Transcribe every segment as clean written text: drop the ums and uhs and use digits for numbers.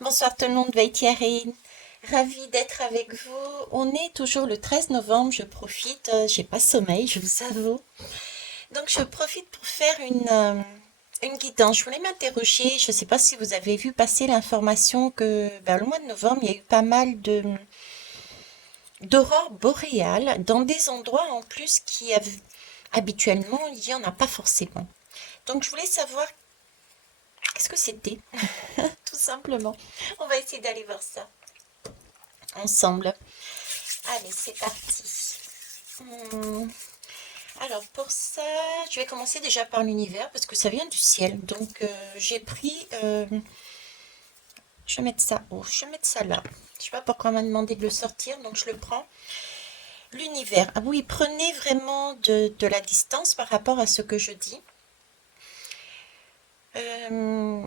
Bonsoir tout le monde, Vaitiarine. Ravie d'être avec vous. On est toujours le 13 novembre, je profite, j'ai pas sommeil, je vous avoue. Donc je profite pour faire une guidance. Je voulais m'interroger, je ne sais pas si vous avez vu passer l'information que le mois de novembre, il y a eu pas mal d'aurores boréales dans des endroits en plus habituellement, il n'y en a pas forcément. Donc je voulais savoir qu'est-ce que c'était, tout simplement. On va essayer d'aller voir ça ensemble. Allez, c'est parti. Hmm, Alors pour ça, je vais commencer déjà par l'univers parce que ça vient du ciel. Donc j'ai pris, je vais mettre ça où? Je vais mettre ça là. Je sais pas pourquoi on m'a demandé de le sortir, donc je le prends. L'univers. Ah oui, prenez vraiment de la distance par rapport à ce que je dis. Euh,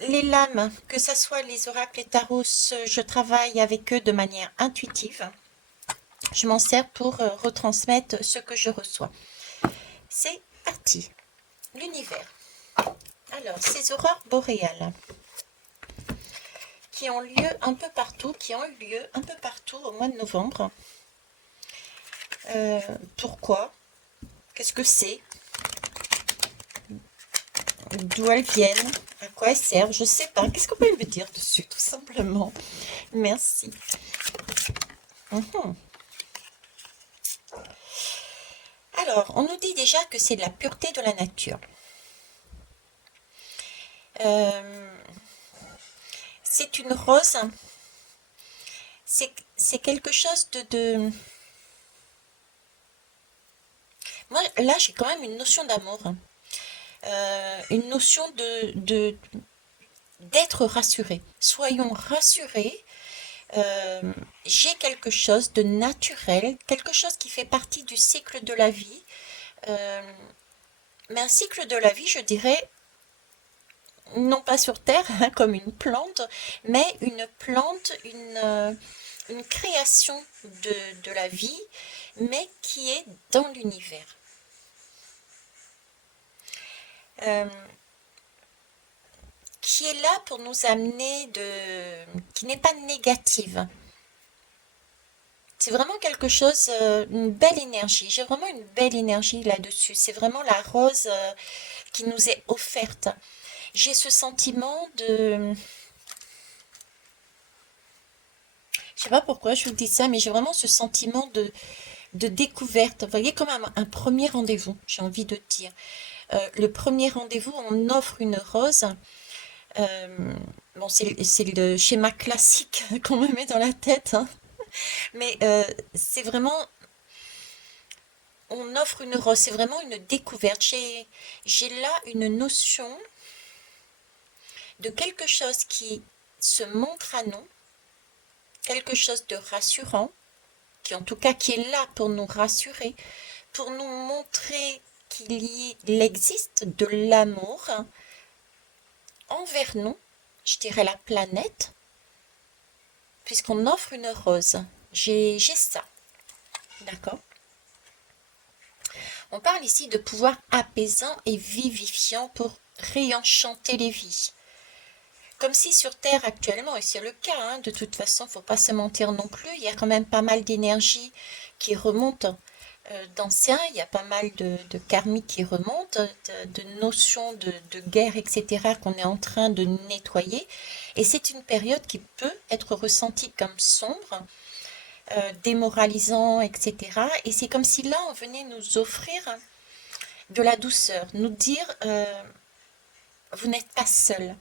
les lames, que ce soit les oracles et tarots, je travaille avec eux de manière intuitive. Je m'en sers pour retransmettre ce que je reçois. C'est parti. L'univers. Alors, ces aurores boréales qui ont lieu un peu partout, qui ont eu lieu un peu partout au mois de novembre. Pourquoi? Qu'est-ce que c'est? D'où elles viennent? À quoi elles servent? Je sais pas. Qu'est-ce qu'on peut me dire dessus, tout simplement? Merci. Mhm. Alors, on nous dit déjà que c'est de la pureté de la nature. Euh, c'est une rose. C'est quelque chose Moi, là, j'ai quand même une notion d'amour. Une notion d'être rassuré. Soyons rassurés. J'ai quelque chose de naturel, quelque chose qui fait partie du cycle de la vie. Euh, mais un cycle de la vie, je dirais, non pas sur Terre, hein, comme une plante, mais une plante, une création de la vie, mais qui est dans l'univers. Euh, qui est là pour nous amener qui n'est pas négative. C'est vraiment quelque chose, une belle énergie. J'ai vraiment une belle énergie là-dessus. C'est vraiment la rose qui nous est offerte. J'ai ce sentiment je sais pas pourquoi je vous dis ça, mais j'ai vraiment ce sentiment de découverte. Vous voyez, comme un premier rendez-vous, j'ai envie de dire. Le premier rendez-vous, on offre une rose. Euh, bon, c'est le schéma classique qu'on me met dans la tête, hein. Mais c'est vraiment, on offre une rose, c'est vraiment une découverte. J'ai là une notion de quelque chose qui se montre à nous, quelque chose de rassurant, qui en tout cas qui est là pour nous rassurer, pour nous montrer il existe de l'amour envers nous, je dirais la planète, puisqu'on offre une rose. J'ai ça, d'accord? On parle ici de pouvoir apaisant et vivifiant pour réenchanter les vies. Comme si sur Terre actuellement, et c'est le cas, hein, de toute façon, faut pas se mentir non plus, il y a quand même pas mal d'énergie qui remonte d'anciens, il y a pas mal de karmiques qui remontent, de notions de guerre, etc., qu'on est en train de nettoyer. Et c'est une période qui peut être ressentie comme sombre, démoralisant, etc. Et c'est comme si là, on venait nous offrir de la douceur, nous dire, vous n'êtes pas seul.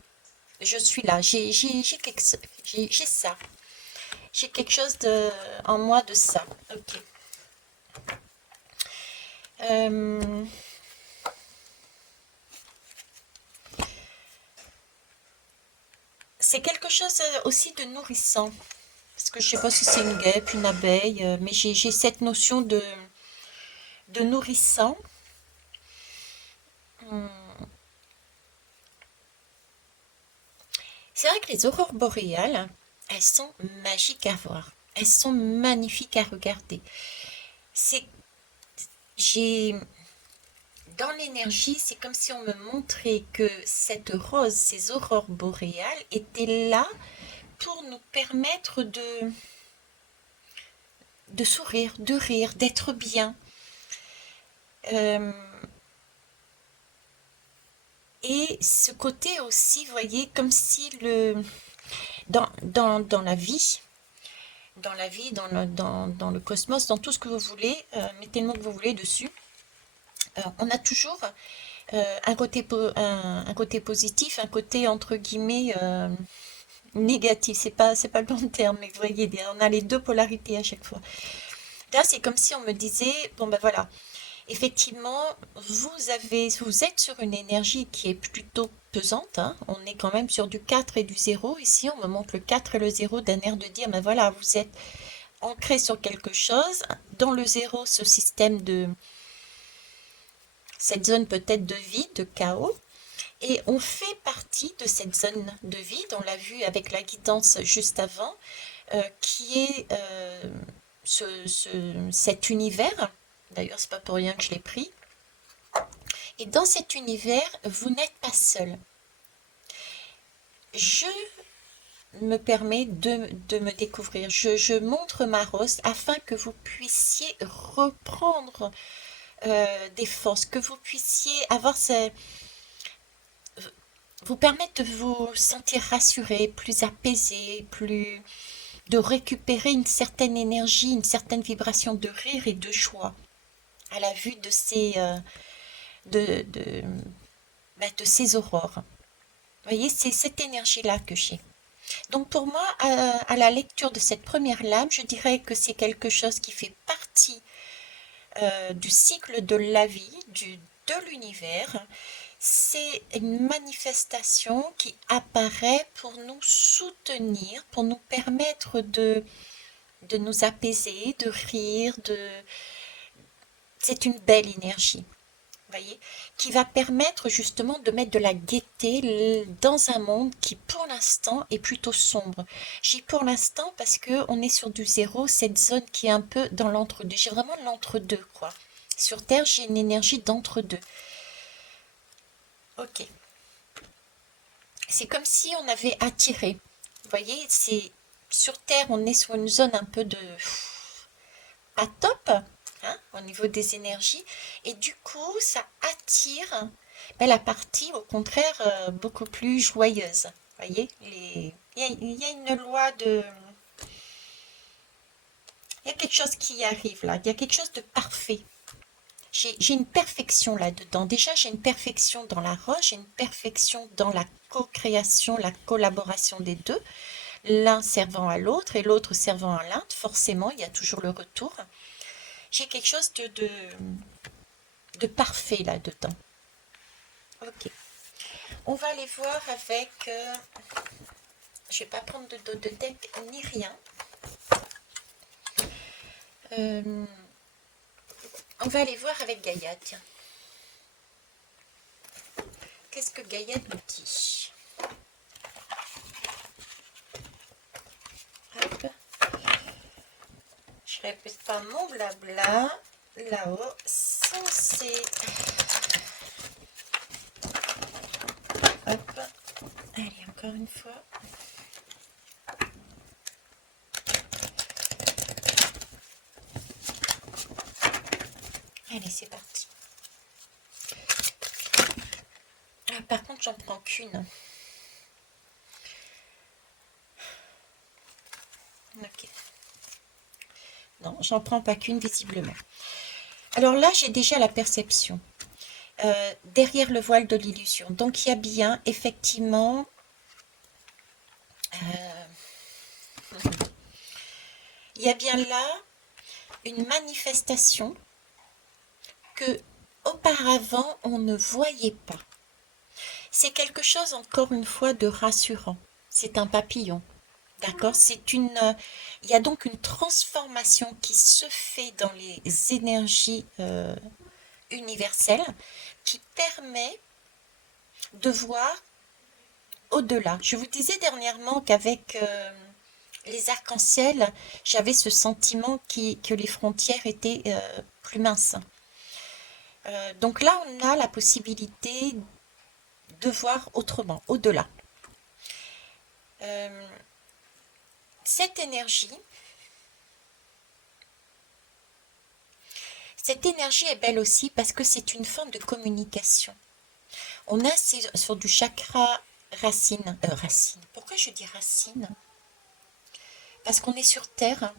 Je suis là, j'ai ça. J'ai quelque chose en moi de ça. Ok. Euh, c'est quelque chose aussi de nourrissant. Parce que je sais pas si c'est une guêpe, une abeille, mais j'ai cette notion de nourrissant. Hum. C'est vrai que les aurores boréales, elles sont magiques à voir. Elles sont magnifiques à regarder. C'est, j'ai, dans l'énergie, c'est comme si on me montrait que cette rose, ces aurores boréales étaient là pour nous permettre de sourire, de rire, d'être bien. Et ce côté aussi, vous voyez, comme si dans la vie, dans le cosmos, dans tout ce que vous voulez, mettez le mot que vous voulez dessus, on a toujours un côté positif, un côté entre guillemets négatif. C'est pas le bon terme, mais vous voyez, on a les deux polarités à chaque fois. Là, c'est comme si on me disait, bon ben voilà, effectivement, vous êtes sur une énergie qui est plutôt pesante, hein. On est quand même sur du 4 et du 0. Ici, on me montre le 4 et le 0 d'un air de dire, ben voilà, vous êtes ancré sur quelque chose. Dans le 0, ce système cette zone peut-être de vide, de chaos. Et on fait partie de cette zone de vide, on l'a vu avec la guidance juste avant, qui est cet univers. D'ailleurs, c'est pas pour rien que je l'ai pris. Et dans cet univers, vous n'êtes pas seul. Je me permets de me découvrir. Je montre ma rose afin que vous puissiez reprendre des forces, que vous puissiez vous permettre de vous sentir rassuré, plus apaisé, de récupérer une certaine énergie, une certaine vibration de rire et de joie à la vue de de, de, de ces aurores. Vous voyez, c'est cette énergie-là que j'ai. Donc pour moi, à la lecture de cette première lame, je dirais que c'est quelque chose qui fait partie du cycle de la vie, de l'univers. C'est une manifestation qui apparaît pour nous soutenir, pour nous permettre de nous apaiser, de rire, c'est une belle énergie, voyez, qui va permettre justement de mettre de la gaieté dans un monde qui pour l'instant est plutôt sombre. J'ai pour l'instant parce que on est sur du 0, cette zone qui est un peu dans l'entre-deux. J'ai vraiment l'entre-deux, quoi. Sur Terre, j'ai une énergie d'entre-deux. Ok. C'est comme si on avait attiré. Vous voyez, c'est sur Terre, on est sur une zone un peu de pas top, hein, au niveau des énergies, et du coup, ça attire la partie, au contraire, beaucoup plus joyeuse. Vous voyez, il y a une loi de... Il y a quelque chose qui arrive là, il y a quelque chose de parfait. J'ai une perfection là-dedans. Déjà, j'ai une perfection dans la roche, j'ai une perfection dans la co-création, la collaboration des deux, l'un servant à l'autre et l'autre servant à l'un. Forcément, il y a toujours le retour. J'ai quelque chose de parfait là-dedans. Ok. On va aller voir avec... je vais pas prendre de deck ni rien. On va aller voir avec Gaïa, tiens. Qu'est-ce que Gaïa nous dit? Hop. Je répète pas mon blabla. Là-haut, censé... Hop. Allez, encore une fois. Allez, c'est parti. Ah, par contre, j'en prends qu'une. Ok. Non, j'en prends pas qu'une, visiblement. Alors là, j'ai déjà la perception. Derrière le voile de l'illusion. Donc, il y a bien, effectivement... il y a bien là une manifestation que auparavant on ne voyait pas. C'est quelque chose encore une fois de rassurant. C'est un papillon. D'accord? Il y a donc une transformation qui se fait dans les énergies universelles qui permet de voir au-delà. Je vous disais dernièrement qu'avec les arcs-en-ciel, j'avais ce sentiment que les frontières étaient plus minces. Donc là, on a la possibilité de voir autrement, au-delà. cette énergie, est belle aussi parce que c'est une forme de communication. On a sur du chakra racine, racine. Pourquoi je dis racine? Parce qu'on est sur Terre.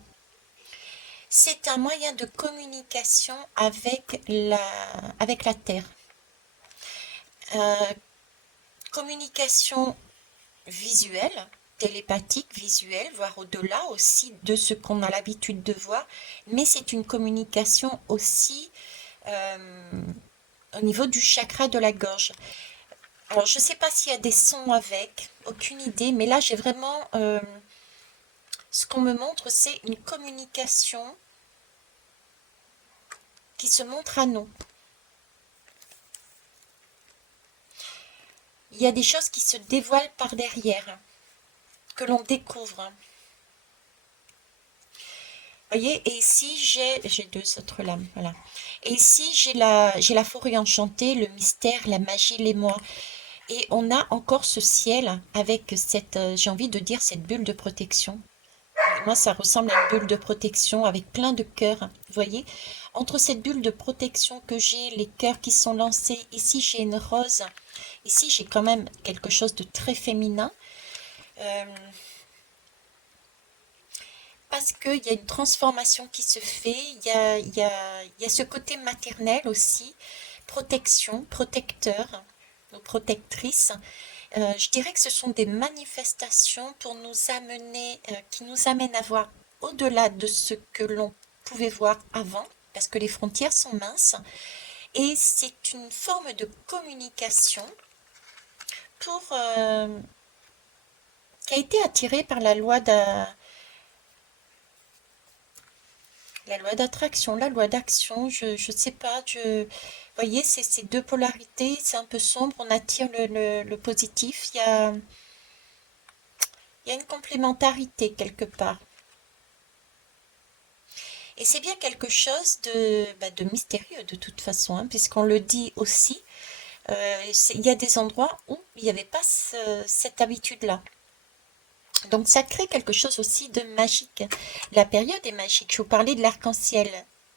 C'est un moyen de communication avec la Terre. Euh, Communication visuelle, télépathique, visuelle, voire au-delà aussi de ce qu'on a l'habitude de voir, mais c'est une communication aussi euh, au niveau du chakra de la gorge. Alors, je ne sais pas s'il y a des sons avec, aucune idée, mais là, j'ai vraiment... ce qu'on me montre, c'est une communication qui se montre à nous. Il y a des choses qui se dévoilent par derrière, que l'on découvre. Voyez, et ici j'ai deux autres lames, voilà. Et ici j'ai la forêt enchantée, le mystère, la magie, l'émoi. Et on a encore ce ciel avec cette, j'ai envie de dire, cette bulle de protection. Moi, ça ressemble à une bulle de protection avec plein de cœurs. Vous voyez, entre cette bulle de protection que j'ai, les cœurs qui sont lancés, ici j'ai une rose, ici j'ai quand même quelque chose de très féminin. Euh, Parce qu'il y a une transformation qui se fait, il y a ce côté maternel aussi, protection, protecteur, ou protectrice. Je dirais que ce sont des manifestations pour nous amener, qui nous amènent à voir au-delà de ce que l'on pouvait voir avant, parce que les frontières sont minces, et c'est une forme de communication pour, qui a été attirée par la loi d'attraction, la loi d'action, je ne sais pas, vous voyez, c'est ces deux polarités, c'est un peu sombre, on attire le positif, il y a une complémentarité quelque part. Et c'est bien quelque chose de mystérieux de toute façon, hein, puisqu'on le dit aussi, il y a des endroits où il n'y avait pas cette habitude-là. Donc ça crée quelque chose aussi de magique. La période est magique. Je vous parlais de l'arc-en-ciel.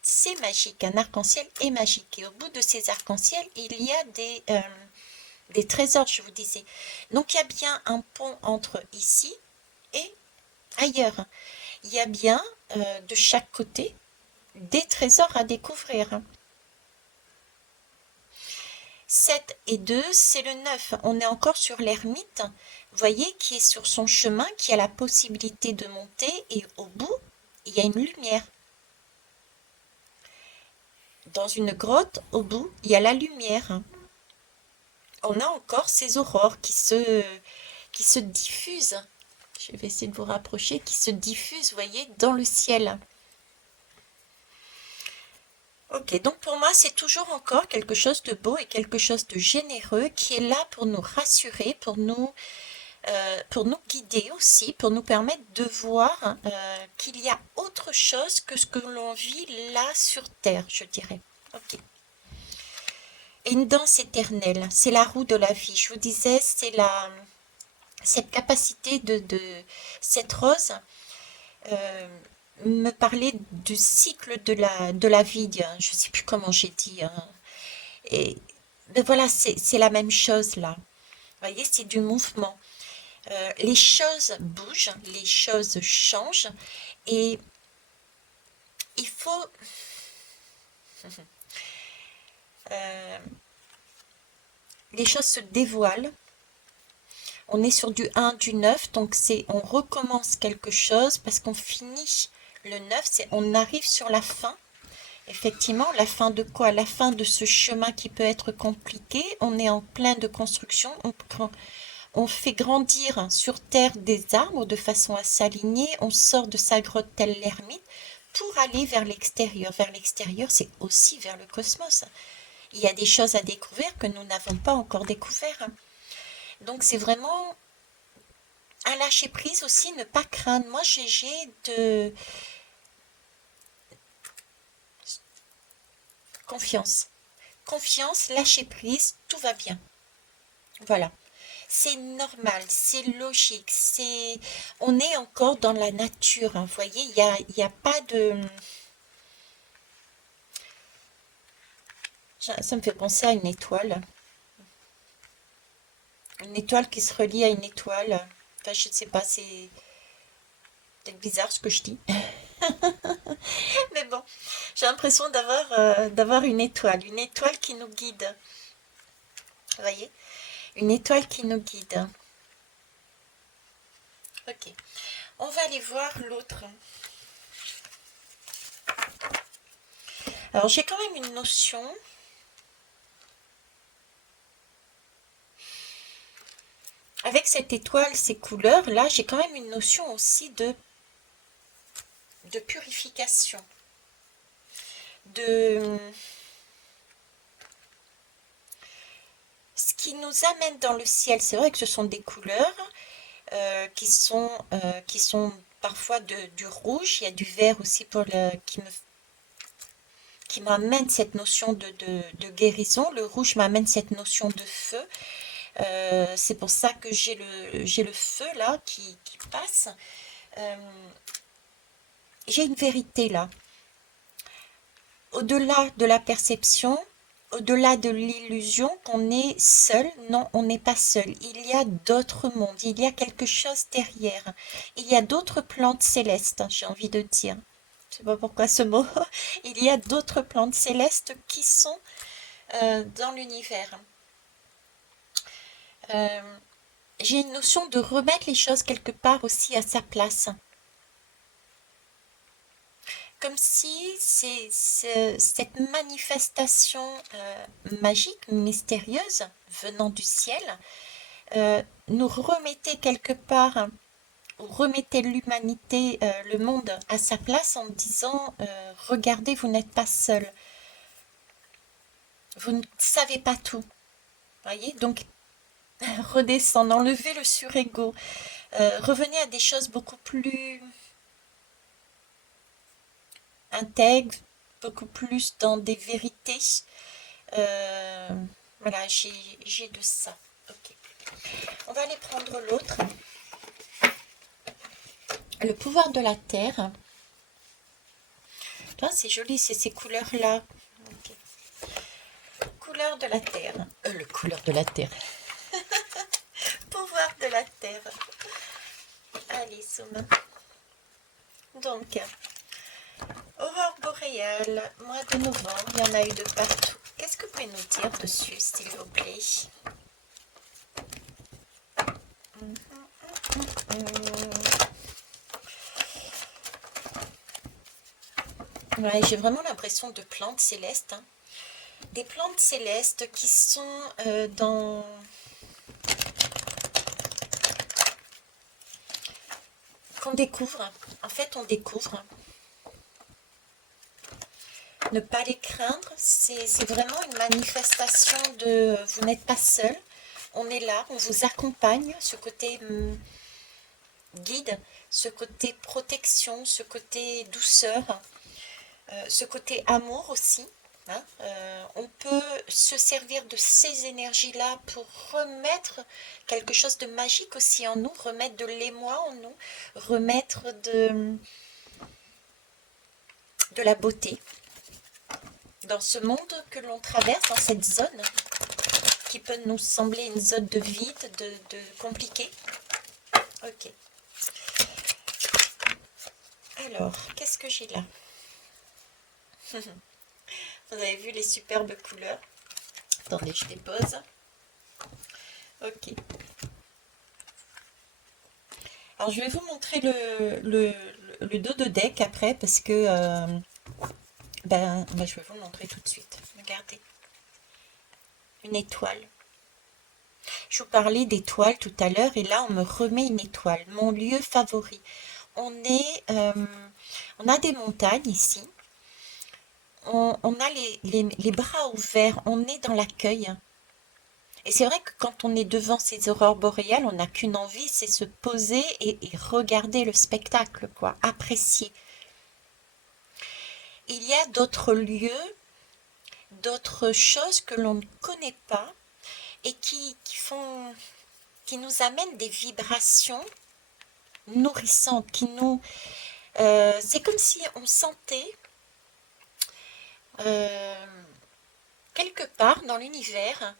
C'est magique, un arc-en-ciel est magique. Et au bout de ces arcs-en-ciel, il y a des trésors, je vous disais. Donc il y a bien un pont entre ici et ailleurs. Il y a bien de chaque côté des trésors à découvrir. 7 et 2, c'est le 9. On est encore sur l'ermite, vous voyez, qui est sur son chemin, qui a la possibilité de monter, et au bout, il y a une lumière. Dans une grotte, au bout, il y a la lumière. On a encore ces aurores qui se diffusent. Je vais essayer de vous rapprocher, qui se diffusent, vous voyez, dans le ciel. Ok, donc pour moi, c'est toujours encore quelque chose de beau et quelque chose de généreux qui est là pour nous rassurer, pour nous guider aussi, pour nous permettre de voir qu'il y a autre chose que ce que l'on vit là sur Terre, je dirais. Ok. Et une danse éternelle, c'est la roue de la vie. Je vous disais, cette capacité cette rose euh, me parlait du cycle de la vie. Je ne sais plus comment j'ai dit, hein. Et ben voilà, c'est la même chose là. Vous voyez, c'est du mouvement. Les choses bougent, les choses changent et il faut euh, les choses se dévoilent. On est sur du 1, du 9, donc on recommence quelque chose parce qu'on finit le 9, on arrive sur la fin. Effectivement, la fin de quoi? La fin de ce chemin qui peut être compliqué. On est en plein de construction. On fait grandir sur Terre des arbres de façon à s'aligner. On sort de sa grotte telle l'ermite pour aller vers l'extérieur. Vers l'extérieur, c'est aussi vers le cosmos. Il y a des choses à découvrir que nous n'avons pas encore découvert. Donc c'est vraiment un lâcher prise aussi, ne pas craindre. Moi, j'ai de confiance. Confiance, lâcher prise, tout va bien. Voilà. c'est normal, c'est logique, on est encore dans la nature, hein, vous voyez, il y a pas de... Ça me fait penser à une étoile qui se relie à une étoile. Enfin, je ne sais pas, c'est peut-être bizarre ce que je dis. Mais bon, j'ai l'impression d'avoir une étoile qui nous guide. Vous voyez? Une étoile qui nous guide. Ok. On va aller voir l'autre. Alors, j'ai quand même une notion. Avec cette étoile, ces couleurs, là, j'ai quand même une notion aussi de purification. De ce qui nous amène dans le ciel. C'est vrai que ce sont des couleurs qui sont parfois du rouge. Il y a du vert aussi qui m'amène cette notion de guérison. Le rouge m'amène cette notion de feu. C'est pour ça que j'ai le feu là qui passe. Euh, j'ai une vérité là. Au-delà de la perception, au-delà de l'illusion qu'on est seul, non, on n'est pas seul. Il y a d'autres mondes, il y a quelque chose derrière. Il y a d'autres plantes célestes, j'ai envie de dire. Je sais pas pourquoi ce mot. Il y a d'autres plantes célestes qui sont dans l'univers. Euh, j'ai une notion de remettre les choses quelque part aussi à sa place. Comme si cette manifestation magique, mystérieuse, venant du ciel, nous remettait quelque part, ou remettait l'humanité, le monde à sa place en disant regardez, vous n'êtes pas seul, vous ne savez pas tout. Voyez, donc redescendre, enlever le surego, revenez à des choses beaucoup plus intègres, beaucoup plus dans des vérités. Euh, voilà, j'ai de ça. Ok. On va aller prendre l'autre. Le pouvoir de la terre. Ah, c'est joli, c'est ces couleurs-là. Ok. Couleur de la terre. Le couleur de la terre. Pouvoir de la terre. Allez, Souma. Donc, aurore boréale, mois de novembre, il y en a eu de partout. Qu'est-ce que vous pouvez nous dire dessus, s'il vous plaît? Ouais, j'ai vraiment l'impression de plantes célestes, hein. Des plantes célestes qui sont qu'on découvre. En fait, on découvre. Ne pas les craindre, c'est vraiment une manifestation de vous n'êtes pas seul. On est là, on vous accompagne, ce côté guide, ce côté protection, ce côté douceur, ce côté amour aussi. Hein. On peut se servir de ces énergies-là pour remettre quelque chose de magique aussi en nous, remettre de l'émoi en nous, remettre de la beauté dans ce monde que l'on traverse, dans cette zone qui peut nous sembler une zone de vide, de compliqué. Ok. Alors, qu'est-ce que j'ai là? Vous avez vu les superbes couleurs. Attendez, je dépose. Ok. Alors, je vais vous montrer le dos de deck après parce que je vais vous le montrer tout de suite. Regardez. Une étoile. Je vous parlais d'étoiles tout à l'heure et là, on me remet une étoile. Mon lieu favori. On a des montagnes ici. On a les bras ouverts. On est dans l'accueil. Et c'est vrai que quand on est devant ces aurores boréales, on n'a qu'une envie, c'est se poser et regarder le spectacle, quoi, apprécier. Il y a d'autres lieux, d'autres choses que l'on ne connaît pas et qui qui nous amène des vibrations nourrissantes, c'est comme si on sentait euh, quelque part dans l'univers,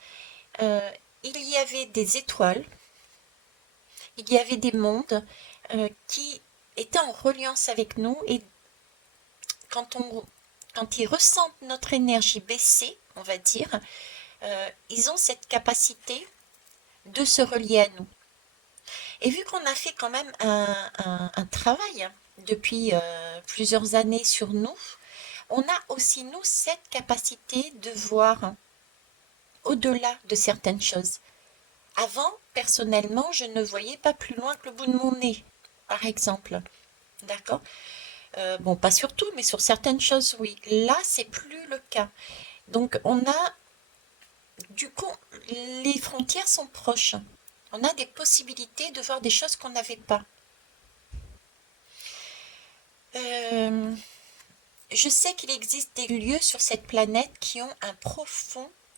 euh, il y avait des étoiles, il y avait des mondes qui étaient en reliance avec nous, et quand ils ressentent notre énergie baisser, on va dire, ils ont cette capacité de se relier à nous. Et vu qu'on a fait quand même un travail depuis plusieurs années sur nous, on a aussi, nous, cette capacité de voir au-delà de certaines choses. Avant, personnellement, je ne voyais pas plus loin que le bout de mon nez, par exemple. D'accord? Bon, pas sur tout, mais sur certaines choses, oui. Là, c'est plus le cas. Donc, du coup, les frontières sont proches. On a des possibilités de voir des choses qu'on n'avait pas. Euh, je sais qu'il existe des lieux sur cette planète qui ont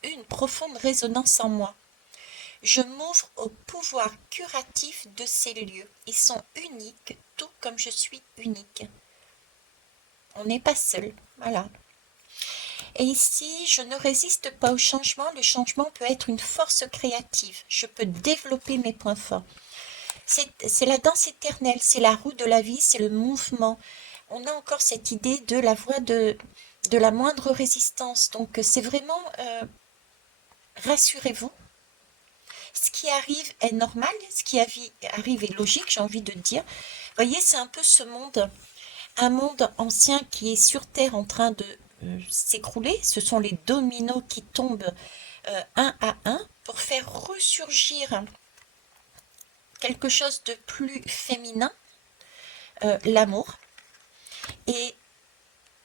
une profonde résonance en moi. Je m'ouvre au pouvoir curatif de ces lieux. Ils sont uniques, tout comme je suis unique. On n'est pas seul. Voilà. Et ici, je ne résiste pas au changement. Le changement peut être une force créative. Je peux développer mes points forts. C'est la danse éternelle, c'est la roue de la vie, c'est le mouvement. On a encore cette idée de la voie de la moindre résistance. Donc, c'est vraiment, rassurez-vous, ce qui arrive est normal, ce qui arrive est logique, j'ai envie de dire. Vous voyez, c'est un peu ce monde, un monde ancien qui est sur Terre en train de s'écrouler. Ce sont les dominos qui tombent un à un pour faire ressurgir quelque chose de plus féminin, l'amour. Et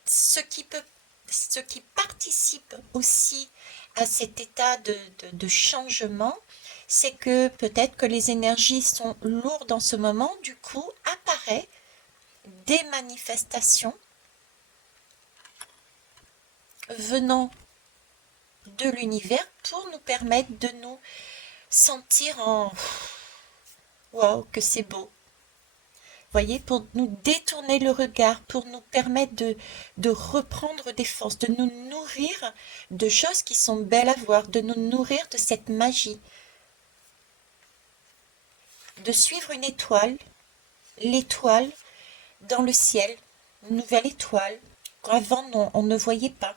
ce qui peut, ce qui participe aussi à cet état de changement, c'est que peut-être que les énergies sont lourdes en ce moment, du coup apparaît des manifestations venant de l'univers pour nous permettre de nous sentir en waouh, que c'est beau. Voyez, pour nous détourner le regard, pour nous permettre de reprendre des forces, de nous nourrir de choses qui sont belles à voir, de nous nourrir de cette magie, de suivre une étoile, l'étoile dans le ciel, une nouvelle étoile, qu'avant on ne voyait pas.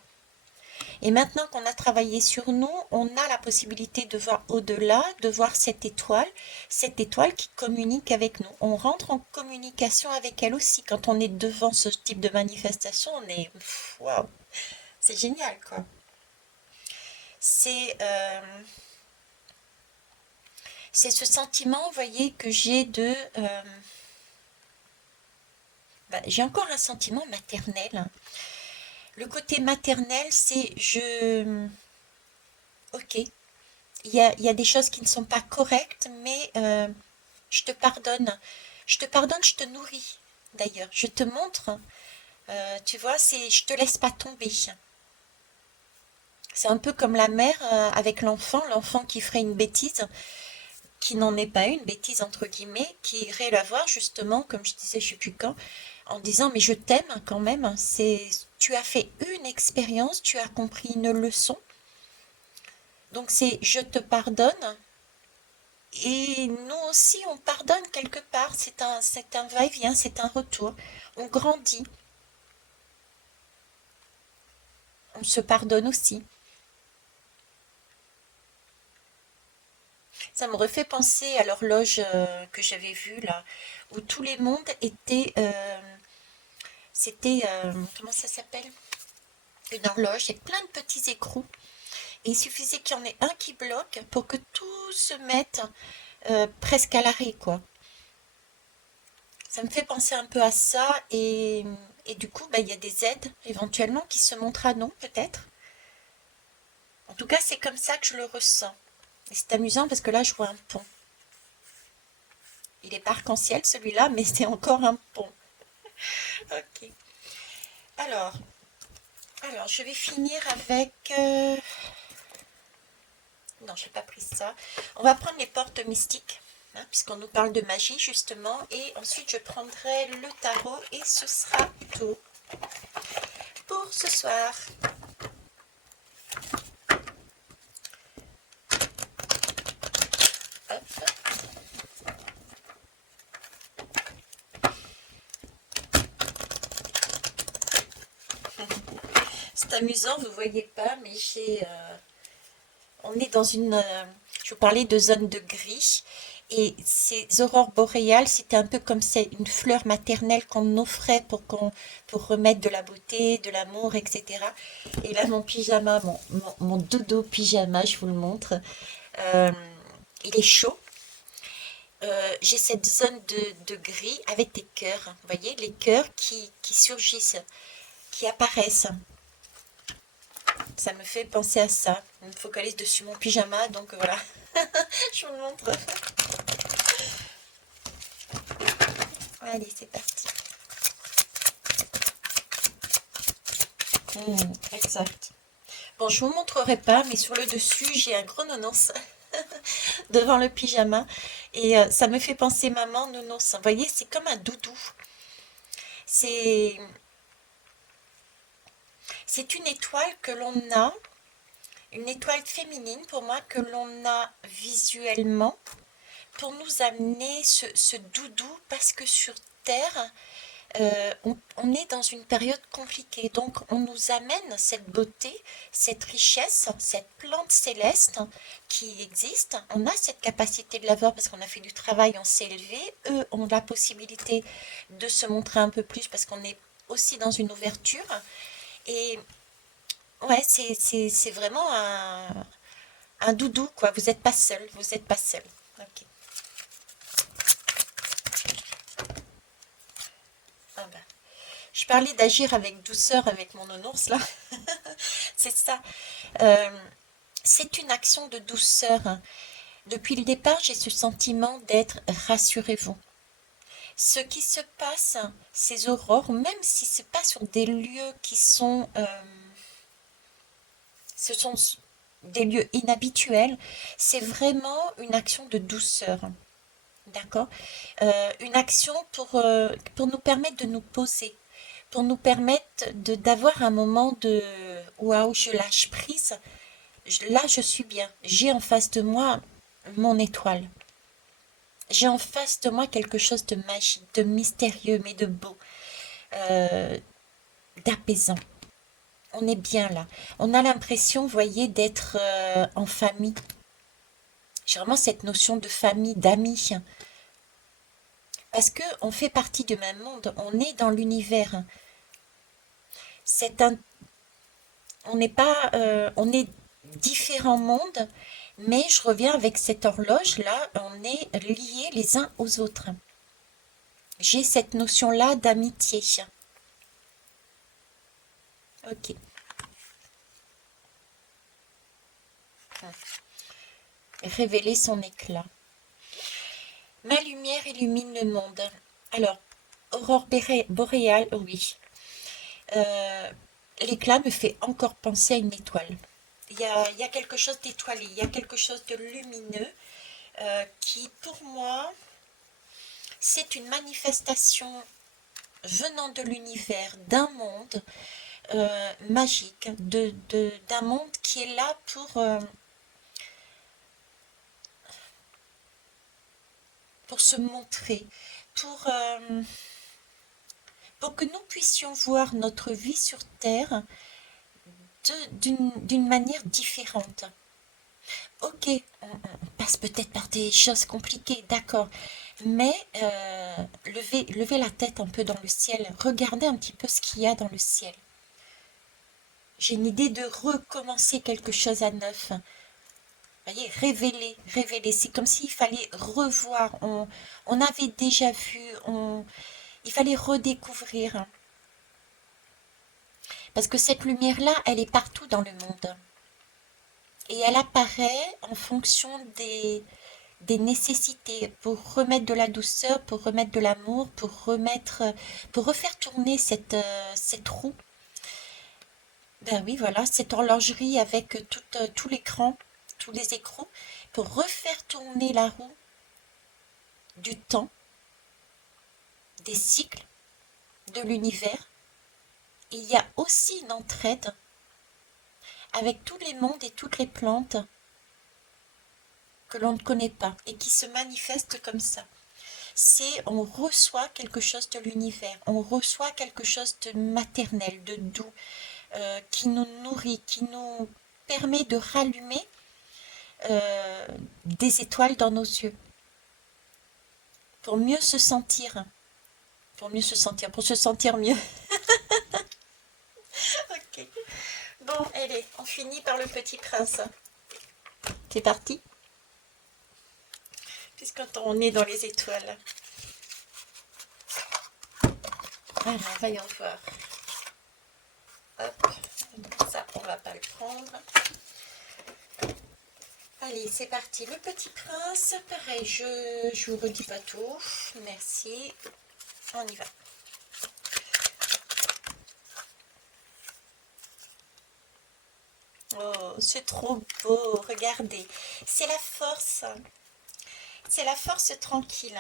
Et maintenant qu'on a travaillé sur nous, on a la possibilité de voir au-delà, de voir cette étoile qui communique avec nous. On rentre en communication avec elle aussi. Quand on est devant ce type de manifestation, on est waouh, c'est génial quoi. C'est c'est ce sentiment, vous voyez, que j'ai j'ai encore un sentiment maternel. Le côté maternel, c'est ok, il y a des choses qui ne sont pas correctes, mais je te pardonne. Je te pardonne, je te nourris. D'ailleurs, je te montre, tu vois, je te laisse pas tomber. C'est un peu comme la mère avec l'enfant qui ferait une bêtise, qui n'en est pas une bêtise entre guillemets, qui irait la voir justement, comme je disais, je sais plus quand, en disant mais je t'aime quand même. Tu as fait une expérience, tu as compris une leçon, donc c'est je te pardonne. Et nous aussi, on pardonne quelque part. C'est un va-et-vient, c'est un retour. On grandit, on se pardonne aussi. Ça me refait penser à l'horloge que j'avais vue là, où tous les mondes étaient, c'était, comment ça s'appelle? Une horloge avec plein de petits écrous. Et il suffisait qu'il y en ait un qui bloque pour que tout se mette presque à l'arrêt, quoi. Ça me fait penser un peu à ça et du coup, il y a des aides éventuellement qui se montrent à non, peut-être. En tout cas, c'est comme ça que je le ressens. Et c'est amusant parce que là, je vois un pont. Il est pas arc-en-ciel celui-là, mais c'est encore un pont. Ok. Alors, alors, je vais finir avec Non, j'ai pas pris ça. On va prendre les portes mystiques, hein, puisqu'on nous parle de magie justement. Et ensuite, je prendrai le tarot et ce sera tout pour ce soir. Hop. C'est amusant, vous voyez pas, mais on est dans je vous parlais de zone de gris, et ces aurores boréales, c'était un peu comme c'est une fleur maternelle qu'on offrait pour remettre de la beauté, de l'amour, etc. Et là, mon pyjama, mon dodo pyjama, je vous le montre, euh, il est chaud. J'ai cette zone de gris avec des cœurs, vous voyez, les cœurs qui surgissent, qui apparaissent. Ça me fait penser à ça. Je me focalise dessus mon pyjama, donc voilà. Je vous le montre. Allez, c'est parti. Exact. Bon, je vous montrerai pas, mais sur le dessus, j'ai un gros nounours devant le pyjama. Et ça me fait penser maman nounours. Vous voyez, c'est comme un doudou. C'est, c'est une étoile que l'on a, une étoile féminine pour moi, que l'on a visuellement pour nous amener ce doudou parce que sur Terre, on est dans une période compliquée. Donc, on nous amène cette beauté, cette richesse, cette plante céleste qui existe. On a cette capacité de la voir parce qu'on a fait du travail, on s'est élevé. Eux ont la possibilité de se montrer un peu plus parce qu'on est aussi dans une ouverture. Et ouais, c'est vraiment un doudou, quoi. Vous n'êtes pas seul, vous n'êtes pas seul. Ok. Ah ben. Je parlais d'agir avec douceur avec mon nounours là. C'est ça. Euh, c'est une action de douceur. Depuis le départ, j'ai ce sentiment d'être rassurez-vous. Ce qui se passe, ces aurores, même si c'est pas sur des lieux qui sont, ce sont des lieux inhabituels, c'est vraiment une action de douceur. D'accord? Une action pour nous permettre de nous poser, pour nous permettre d'avoir un moment de waouh, je lâche prise. Là, je suis bien. J'ai en face de moi mon étoile. J'ai en face de moi quelque chose de magique, de mystérieux, mais de beau, euh, d'apaisant. On est bien là. On a l'impression, vous voyez, d'être en famille. J'ai vraiment cette notion de famille, d'amis. Parce que on fait partie du même monde. On est dans l'univers. C'est un, on n'est pas, on est différents mondes, mais je reviens avec cette horloge là. On est liés les uns aux autres. J'ai cette notion-là d'amitié. Ok. Révéler son éclat. Ma lumière illumine le monde. Alors, aurore boréale, oui. Euh, l'éclat me fait encore penser à une étoile. Il y a quelque chose d'étoilé, il y a quelque chose de lumineux qui, pour moi, c'est une manifestation venant de l'univers, d'un monde magique, d'un monde qui est là pour se montrer, pour, euh, pour que nous puissions voir notre vie sur Terre d'une manière différente. Ok, on passe peut-être par des choses compliquées, d'accord, mais levez la tête un peu dans le ciel, regardez un petit peu ce qu'il y a dans le ciel. J'ai une idée de recommencer quelque chose à neuf. Voyez, révéler. C'est comme s'il fallait revoir. On avait déjà vu, il fallait redécouvrir. Parce que cette lumière-là, elle est partout dans le monde. Et elle apparaît en fonction des nécessités, pour remettre de la douceur, pour remettre de l'amour, pour refaire tourner cette roue. Ben oui, voilà, cette horlogerie avec tout l'écran, tous les écrous, pour refaire tourner la roue du temps, des cycles, de l'univers. Il y a aussi une entraide avec tous les mondes et toutes les plantes que l'on ne connaît pas et qui se manifestent comme ça. C'est on reçoit quelque chose de l'univers, on reçoit quelque chose de maternel, de doux, qui nous nourrit, qui nous permet de rallumer des étoiles dans nos yeux pour mieux se sentir, pour se sentir mieux. Ok. Bon, allez, on finit par le Petit Prince. C'est parti. Puisqu'on est dans les étoiles. Alors, voyons voir. Hop, ça, on va pas le prendre. Allez, c'est parti. Le Petit Prince, pareil, je vous redis pas tout. Merci. On y va. Oh, c'est trop beau. Regardez. C'est la force. C'est la force tranquille.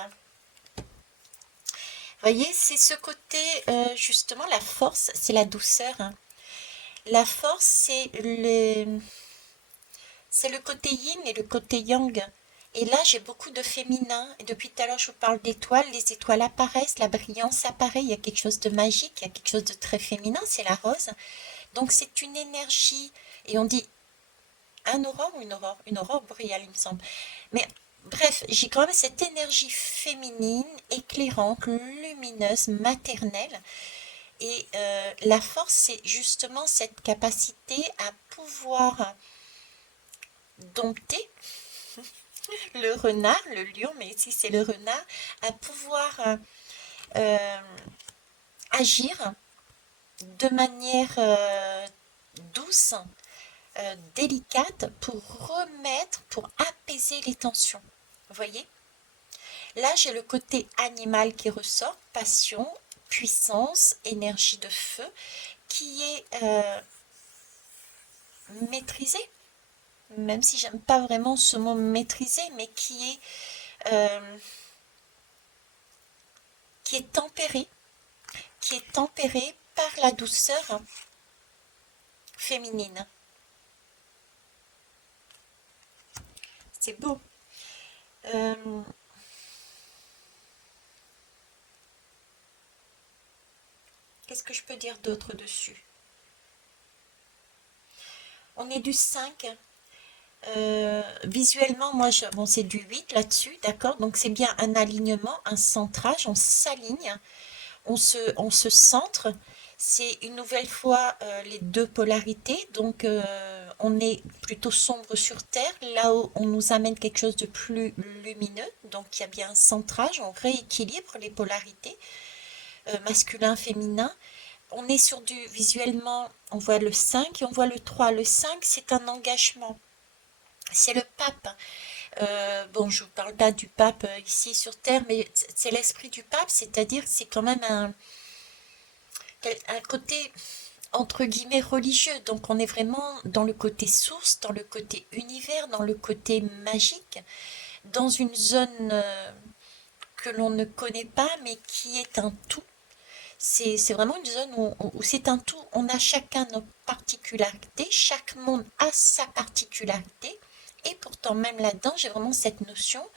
Voyez, c'est ce côté, justement, la force, c'est la douceur. La force, c'est le côté yin et le côté yang. Et là, j'ai beaucoup de féminin. Et depuis tout à l'heure, je vous parle d'étoiles. Les étoiles apparaissent, la brillance apparaît. Il y a quelque chose de magique, il y a quelque chose de très féminin, c'est la rose. Donc, c'est une énergie. Et on dit un aurore ou une aurore? Une aurore boréale, il me semble. Mais bref, j'ai quand même cette énergie féminine, éclairante, lumineuse, maternelle. Et la force, c'est justement cette capacité à pouvoir dompter le renard, le lion, mais ici c'est le renard, à pouvoir euh, agir de manière douce, délicate, pour remettre, pour apaiser les tensions. Vous voyez? Là, j'ai le côté animal qui ressort, passion, puissance, énergie de feu, qui est maîtrisé, même si j'aime pas vraiment ce mot maîtrisé, mais euh, qui est tempéré par la douceur féminine. C'est beau. Euh, Qu'est-ce que je peux dire d'autre dessus? On est du 5. Visuellement, moi, bon, c'est du 8 là-dessus, d'accord? Donc, c'est bien un alignement, un centrage, on s'aligne, on se centre. C'est une nouvelle fois les deux polarités. Donc, on est plutôt sombre sur Terre, là où on nous amène quelque chose de plus lumineux. Donc, il y a bien un centrage, on rééquilibre les polarités, masculin, féminin. On est sur du, visuellement, on voit le 5 et on voit le 3. Le 5, c'est un engagement. C'est le pape. Bon, je ne vous parle pas du pape ici sur Terre, mais c'est l'esprit du pape, c'est-à-dire que c'est quand même un côté, entre guillemets, religieux. Donc on est vraiment dans le côté source, dans le côté univers, dans le côté magique, dans une zone que l'on ne connaît pas, mais qui est un tout. C'est vraiment une zone où c'est un tout. On a chacun nos particularités, chaque monde a sa particularité. Et pourtant, même là-dedans, j'ai vraiment cette notion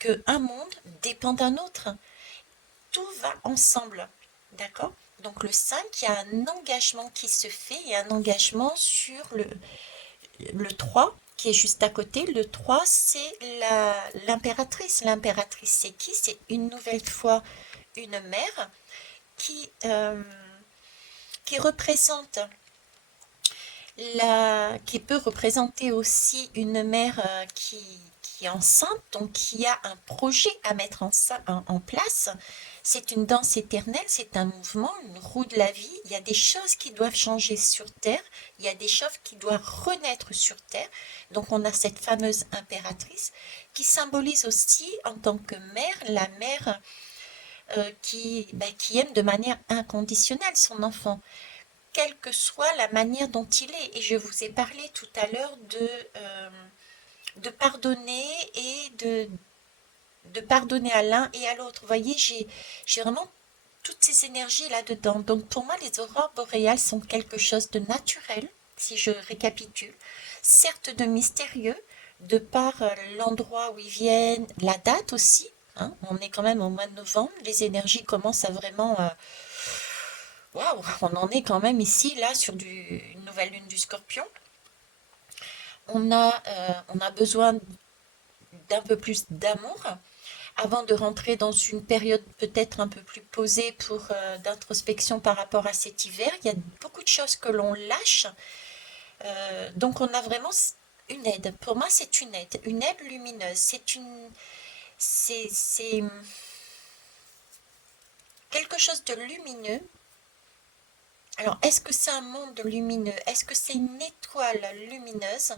qu'un monde dépend d'un autre. Tout va ensemble. D'accord? Donc le 5, il y a un engagement qui se fait et un engagement sur le 3 qui est juste à côté. Le 3, c'est l'impératrice. L'impératrice, c'est qui? C'est une nouvelle fois une mère qui représente qui peut représenter aussi une mère qui est enceinte, donc qui a un projet à mettre en place. C'est une danse éternelle, c'est un mouvement, une roue de la vie. Il y a des choses qui doivent changer sur Terre, il y a des choses qui doivent renaître sur Terre. Donc on a cette fameuse impératrice qui symbolise aussi en tant que mère, la mère qui aime de manière inconditionnelle son enfant, quelle que soit la manière dont il est. Et je vous ai parlé tout à l'heure de pardonner et de pardonner à l'un et à l'autre. Vous voyez, j'ai vraiment toutes ces énergies là-dedans. Donc pour moi, les aurores boréales sont quelque chose de naturel, si je récapitule, certes de mystérieux, de par l'endroit où ils viennent, la date aussi. Hein, on est quand même au mois de novembre, les énergies commencent à vraiment... Waouh, on en est quand même ici, là, sur une nouvelle lune du Scorpion. On a besoin d'un peu plus d'amour avant de rentrer dans une période peut-être un peu plus posée pour d'introspection par rapport à cet hiver. Il y a beaucoup de choses que l'on lâche. Donc on a vraiment une aide. Pour moi, c'est une aide lumineuse. C'est quelque chose de lumineux. Alors, est-ce que c'est un monde lumineux? Est-ce que c'est une étoile lumineuse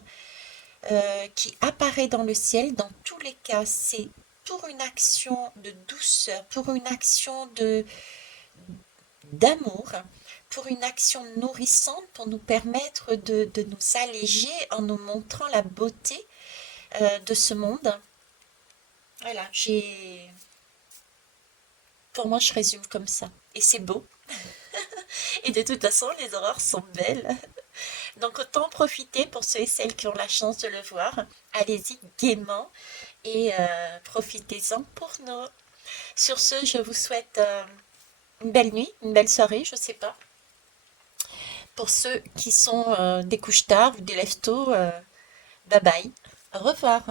qui apparaît dans le ciel? Dans tous les cas, c'est pour une action de douceur, pour une action d'amour, pour une action nourrissante, pour nous permettre de nous alléger en nous montrant la beauté de ce monde. Voilà, pour moi, je résume comme ça. Et c'est beau. Et de toute façon, les aurores sont belles. Donc autant en profiter pour ceux et celles qui ont la chance de le voir. Allez-y gaiement et profitez-en pour nous. Sur ce, je vous souhaite une belle nuit, une belle soirée, je sais pas. Pour ceux qui sont des couches tard ou des lève tôt, bye bye. Au revoir.